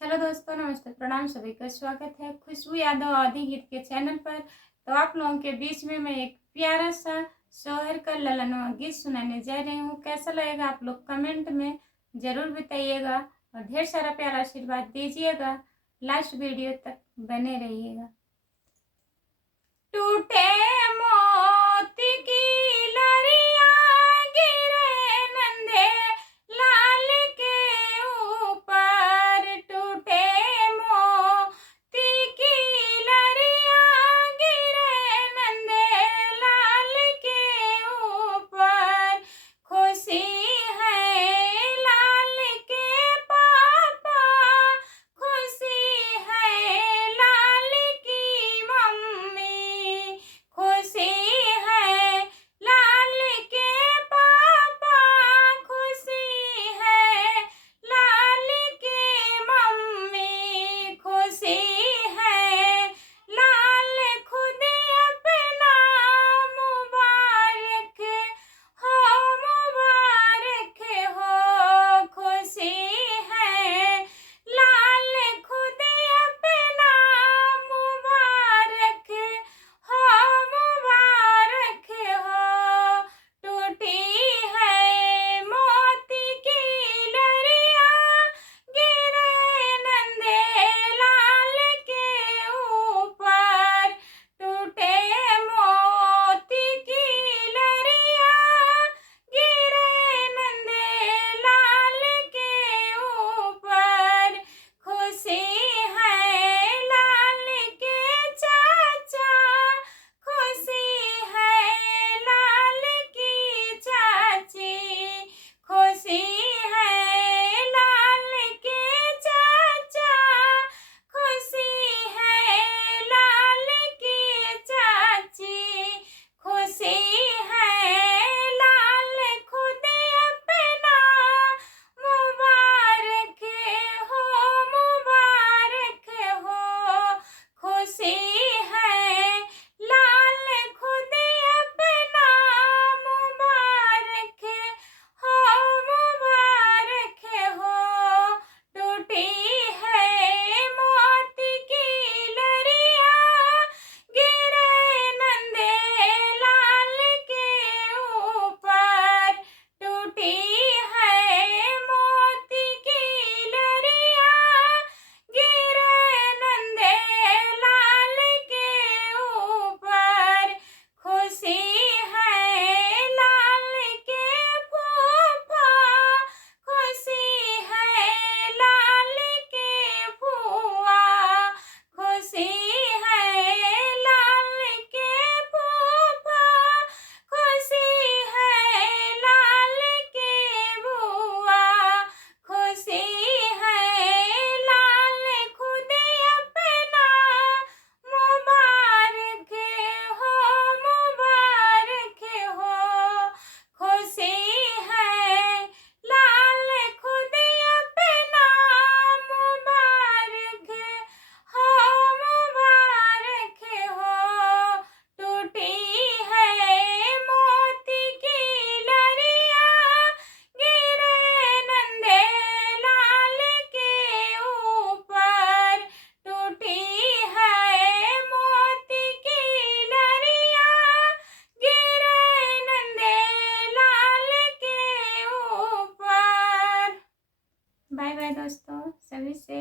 Hello दोस्तों, नमस्ते, प्रणाम। सभी का स्वागत है खुशबू यादव आदि गीत के चैनल पर। तो आप लोगों के बीच में मैं एक प्यारा सा सोहर का ललनवा गीत सुनाने जा रही हूँ। कैसा लगेगा आप लोग कमेंट में ज़रूर बताइएगा और ढेर सारा प्यारा आशीर्वाद दीजिएगा। लास्ट वीडियो तक बने रहिएगा। टूटे मोती की लड़िया गिरे नंदे लाल के ऊपर, टूटे मोती की लड़िया गिरे नंदे लाल के ऊपर। खुशी है लाल के पापा, खुशी है लाल की मम्मी, खुशी है लाल के पापा, खुशी है लाल की मम्मी, खुशी है लाल खुद अपना मुबारक हो, मुबारक हो। खुशी है लाल खुद अपना मुबारक हो, मुबारक हो। टूटी है मोती की लड़िया गिरे नंदे लाल के ऊपर, टूटे मोती की लड़िया गिरे नंदे लाल के ऊपर। खुशी है लाल के चाचा, खुशी है लाल की चाची, खुशी है लाल के चाचा, खुशी है लाल की चाची, खुशी है लाल खुद अपना मुबारक हो, मुबारक हो। खुशी है लाल खुद अपना मुबारक हो, मुबारक हो। टूटी है मोती की लड़िया गिरे नंदे लाल के ऊपर, टूटी है मोती की लड़िया गिरे नंदे लाल के ऊपर। खुशी है लाल के फूफा, खुशी है लाल के फूआ, खुशी है लाल के फूफा, खुशी है लाल के बुआ, खुशी है लाल खुद अपना मुबारक हो, मुबारक हो। खुशी है लाल खुद अपना मुबारक हो, मुबारक हो। टूटी है मोती की लड़िया गिरे नंदे लाल के ऊपर, टूटी है मोती की लड़िया गिरे नंदे लाल के ऊपर। बाय बाय दोस्तों, सभी से